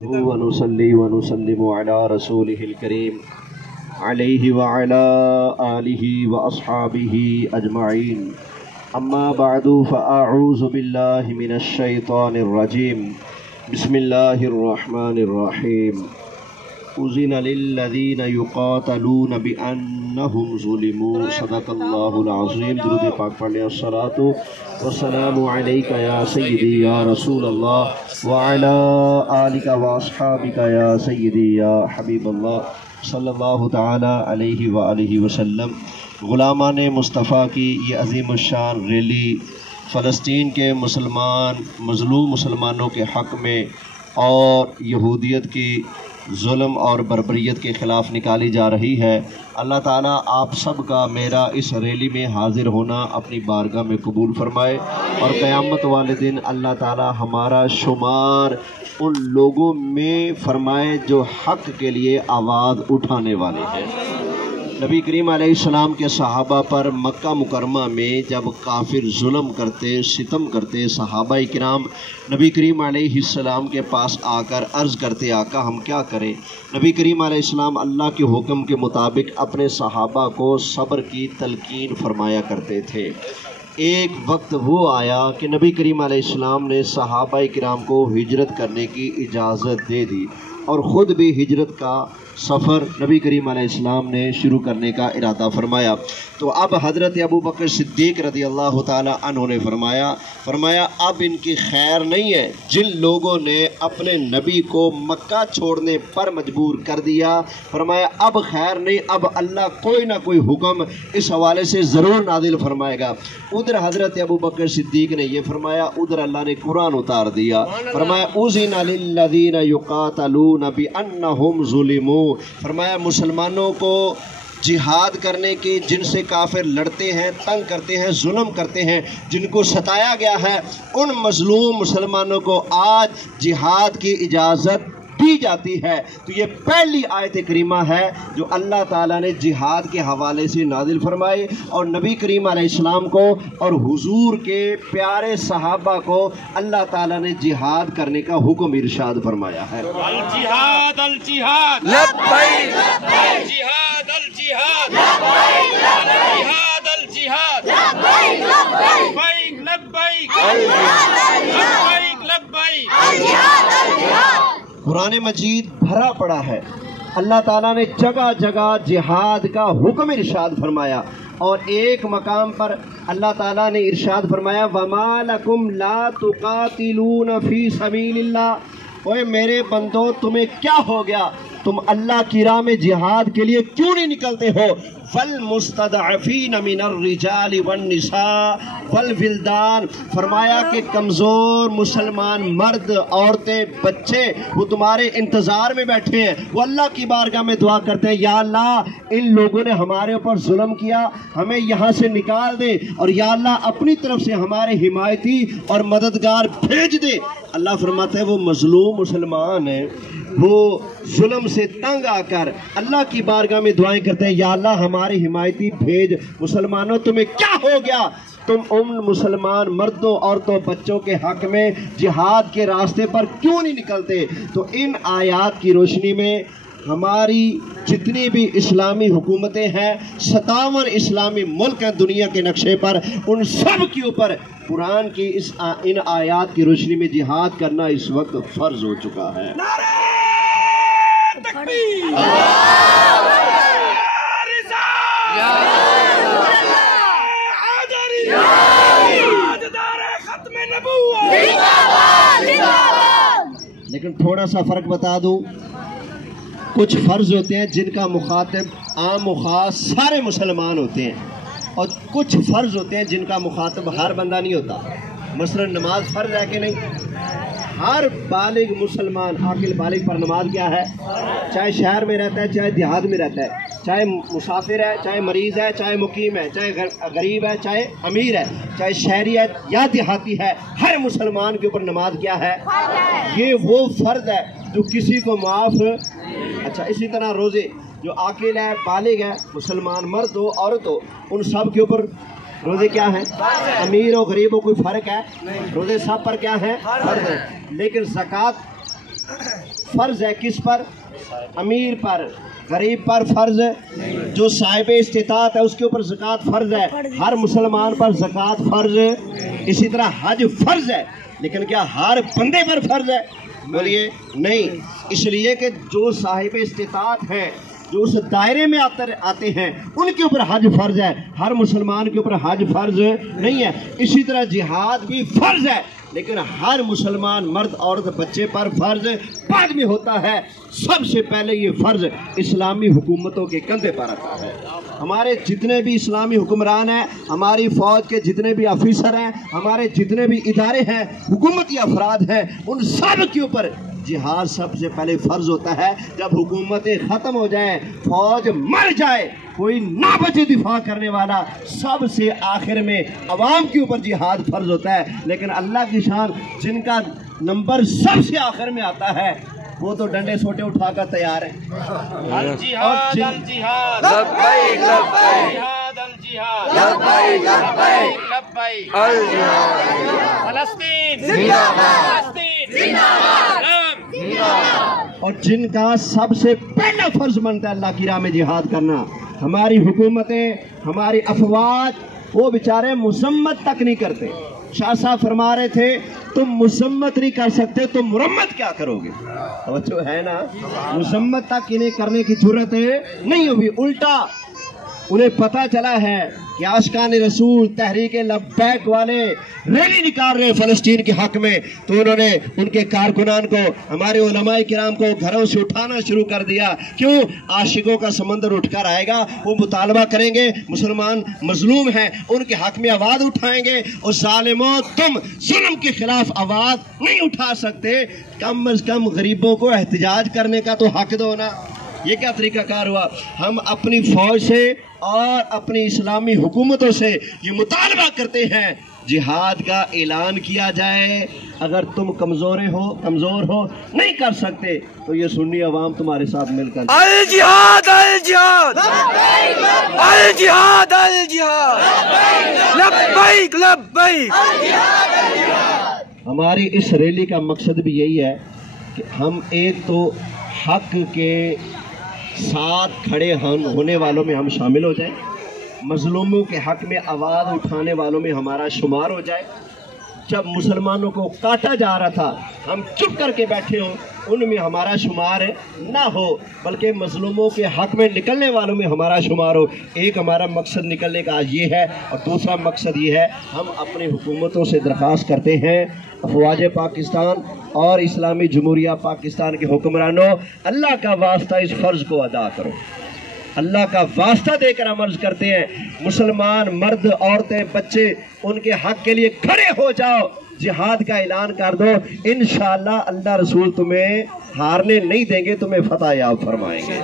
ونصلي ونسلم على رسوله الكريم عليه وعلى آله وأصحابه أجمعين أما بعد فأعوذ بالله من الشيطان الرجيم بسم الله الرحمن الرحيم أذن للذين يقاتلون بأنهم ظلموا صدق الله العظيم درود پاک پڑھ لیں الصلاة والسلام عليك يا سيدي يا رسول الله وعلى آلك وأصحابك يا سيدي يا حبيب الله صلی اللہ تعالی علیہ وآلہ وسلم۔ غلامان مصطفیٰ کی یہ عظیم الشان ریلی فلسطین کے مظلوم مسلمانوں کے حق میں اور یہودیت کی ظلم اور بربریت کے خلاف نکالی جا رہی ہے۔ اللہ تعالیٰ آپ سب کا میرا اس ریلی میں حاضر ہونا اپنی بارگاہ میں قبول فرمائے اور قیامت والے دن اللہ تعالیٰ ہمارا شمار ان لوگوں میں فرمائے جو حق کے لیے آواز اٹھانے والے ہیں۔ نبی کریم علیہ السلام کے صحابہ پر مکہ مکرمہ میں جب کافر ظلم کرتے ستم کرتے، صحابہ کرام نبی کریم علیہ السلام کے پاس آ کر عرض کرتے آقا ہم کیا کریں؟ نبی کریم علیہ السلام اللہ کے حکم کے مطابق اپنے صحابہ کو صبر کی تلقین فرمایا کرتے تھے۔ ایک وقت وہ آیا کہ نبی کریم علیہ السلام نے صحابہ کرام کو ہجرت کرنے کی اجازت دے دی اور خود بھی ہجرت کا سفر نبی کریم علیہ السلام نے شروع کرنے کا ارادہ فرمایا۔ تو اب حضرت ابو بکر صدیق رضی اللہ تعالی عنہ نے فرمایا اب ان کی خیر نہیں ہے جن لوگوں نے اپنے نبی کو مکہ چھوڑنے پر مجبور کر دیا۔ فرمایا اب خیر نہیں، اب اللہ کوئی نہ کوئی حکم اس حوالے سے ضرور نازل فرمائے گا۔ ادھر حضرت ابو بکر صدیق نے یہ فرمایا، ادھر اللہ نے قرآن اتار دیا۔ فرمایا اذن للذین یقاتلون بانہم ظلموا، فرمایا مسلمانوں کو جہاد کرنے کی جن سے کافر لڑتے ہیں، تنگ کرتے ہیں، ظلم کرتے ہیں، جن کو ستایا گیا ہے، ان مظلوم مسلمانوں کو آج جہاد کی اجازت دی جاتی ہے۔ تو یہ پہلی آیت کریمہ ہے جو اللہ تعالیٰ نے جہاد کے حوالے سے نازل فرمائی اور نبی کریم علیہ السلام کو اور حضور کے پیارے صحابہ کو اللہ تعالیٰ نے جہاد کرنے کا حکم ارشاد فرمایا ہے۔ الجہاد الجہاد لبیک لبیک، جہاد الجہاد لبیک لبیک، جہاد الجہاد لبیک لبیک، لبیک لبیک، لبیک لبیک۔ قرآن مجید بھرا پڑا ہے، اللہ تعالیٰ نے جگہ جگہ جہاد کا حکم ارشاد فرمایا اور ایک مقام پر اللہ تعالیٰ نے ارشاد فرمایا وَمَا لَكُمْ لَا تُقَاتِلُونَ فِي سَبِيلِ اللَّهِ، اوے میرے بندو تمہیں کیا ہو گیا، تم اللہ کی راہ میں جہاد کے لیے کیوں نہیں نکلتے ہو؟ وَالْمُسْتَضْعَفِينَ مِنَ الرِّجَالِ وَالنِّسَاءِ وَالْوِلْدَانِ، فرمایا کہ کمزور مسلمان مرد، عورتیں، بچے وہ تمہارے انتظار میں بیٹھے ہیں، وہ اللہ کی بارگاہ میں دعا کرتے ہیں یا اللہ ان لوگوں نے ہمارے اوپر ظلم کیا، ہمیں یہاں سے نکال دے اور یا اللہ اپنی طرف سے ہمارے حمایتی اور مددگار بھیج دے۔ اللہ فرماتا ہے وہ مظلوم مسلمان ہیں، وہ ظلم سے تنگ آ کر اللہ کی بارگاہ میں دعائیں کرتے ہیں یا اللہ ہمارے حمایتی بھیج۔ مسلمانوں تمہیں کیا ہو گیا، تم ان مسلمان مردوں عورتوں بچوں کے حق میں جہاد کے راستے پر کیوں نہیں نکلتے؟ تو ان آیات کی روشنی میں ہماری جتنی بھی اسلامی حکومتیں ہیں، 57 اسلامی ملک ہیں دنیا کے نقشے پر، ان سب کے اوپر قرآن کی ان آیات کی روشنی میں جہاد کرنا اس وقت فرض ہو چکا ہے۔ لیکن تھوڑا سا فرق بتا دوں، کچھ فرض ہوتے ہیں جن کا مخاطب عام و خاص سارے مسلمان ہوتے ہیں اور کچھ فرض ہوتے ہیں جن کا مخاطب ہر بندہ نہیں ہوتا۔ مثلا نماز فرض ہے کہ نہیں؟ ہر بالغ مسلمان عاقل بالغ پر نماز کیا ہے، چاہے شہر میں رہتا ہے چاہے دیہات میں رہتا ہے، چاہے مسافر ہے چاہے مریض ہے چاہے مقیم ہے چاہے غریب ہے چاہے امیر ہے چاہے شہری ہے یا دیہاتی ہے، ہر مسلمان کے اوپر نماز کیا ہے، یہ وہ فرض ہے جو کسی کو معاف۔ اچھا اسی طرح روزے، جو عاقل ہے بالغ ہے مسلمان مرد ہو عورت ہو ان سب کے اوپر روزے کیا ہیں؟ امیر و غریب ہو کوئی فرق ہے؟ روزے سب پر کیا ہیں؟ فرض ہے۔ لیکن زکوٰۃ فرض ہے کس پر؟ امیر پر، غریب پر فرض ہے، جو صاحب استطاعت ہے اس کے اوپر زکوٰۃ فرض ہے، ہر مسلمان پر زکوٰۃ فرض ہے۔ اسی طرح حج فرض ہے، لیکن کیا ہر بندے پر فرض ہے؟ بولیے نہیں، اس لیے کہ جو صاحب استطاعت ہے، جو اس دائرے میں آتے ہیں، ان کے اوپر حج فرض ہے، ہر مسلمان کے اوپر حج فرض نہیں ہے۔ اسی طرح جہاد بھی فرض ہے، لیکن ہر مسلمان مرد عورت بچے پر فرض بعد میں ہوتا ہے، سب سے پہلے یہ فرض اسلامی حکومتوں کے کندھے پر آتا ہے۔ ہمارے جتنے بھی اسلامی حکمران ہیں، ہماری فوج کے جتنے بھی آفیسر ہیں، ہمارے جتنے بھی ادارے ہیں، حکومتی افراد ہیں، ان سب کے اوپر جہاد سب سے پہلے فرض ہوتا ہے۔ جب حکومتیں ختم ہو جائیں، فوج مر جائے، کوئی نہ بچے دفاع کرنے والا، سب سے آخر میں عوام کے اوپر جہاد فرض ہوتا ہے۔ لیکن اللہ کی شان، جن کا نمبر سب سے آخر میں آتا ہے، وہ تو ڈنڈے سوٹے اٹھا کر تیار ہیں۔ الجہاد الجہاد لبیک لبیک، جہاد الجہاد لبیک لبیک لبیک، فلسطین زندہ باد، فلسطین زندہ باد، اور جن کا سب سے پہلا فرض بنتا ہے اللہ کی راہ میں جہاد کرنا، ہماری حکومتیں، ہماری افواج، وہ بیچارے مذمت تک نہیں کرتے۔ شاہ صاحب فرما رہے تھے تم مذمت نہیں کر سکتے تو مرمت کیا کرو گے؟ توجہ ہے نا، مذمت تک انہیں کرنے کی جرت نہیں ہوئی، الٹا انہیں پتہ چلا ہے کہ عاشقان رسول تحریک لبیک والے ریلی نکال رہے فلسطین کے حق میں، تو انہوں نے ان کے کارکنان کو، ہمارے علماء کرام کو گھروں سے اٹھانا شروع کر دیا۔ کیوں؟ عاشقوں کا سمندر اٹھ کر آئے گا، وہ مطالبہ کریں گے، مسلمان مظلوم ہیں، ان کے حق میں آواز اٹھائیں گے، اور ظالموں تم ظلم کے خلاف آواز نہیں اٹھا سکتے، کم از کم غریبوں کو احتجاج کرنے کا تو حق دو نا۔ یہ کیا طریقہ کار ہوا؟ ہم اپنی فوج سے اور اپنی اسلامی حکومتوں سے یہ مطالبہ کرتے ہیں جہاد کا اعلان کیا جائے۔ اگر تم کمزور ہو نہیں کر سکتے تو یہ سنی عوام تمہارے ساتھ مل کر الجہاد الجہاد الجہاد الجہاد لبیک لبیک۔ ہماری اس ریلی کا مقصد بھی یہی ہے کہ ہم ایک تو حق کے ساتھ کھڑے ہونے والوں میں ہم شامل ہو جائیں، مظلوموں کے حق میں آواز اٹھانے والوں میں ہمارا شمار ہو جائے۔ جب مسلمانوں کو کاٹا جا رہا تھا ہم چپ کر کے بیٹھے ہوں، ان میں ہمارا شمار نہ ہو، بلکہ مظلوموں کے حق میں نکلنے والوں میں ہمارا شمار ہو۔ ایک ہمارا مقصد نکلنے کا یہ ہے، اور دوسرا مقصد یہ ہے، ہم اپنی حکومتوں سے درخواست کرتے ہیں، افواج پاکستان اور اسلامی جمہوریہ پاکستان کے حکمرانوں، اللہ کا واسطہ اس فرض کو ادا کرو، اللہ کا واسطہ دے کر ہم عرض کرتے ہیں، مسلمان مرد عورتیں بچے ان کے حق کے لیے کھڑے ہو جاؤ، جہاد کا اعلان کر دو، انشاءاللہ اللہ رسول تمہیں ہارنے نہیں دیں گے، تمہیں فتح یاب فرمائیں گے۔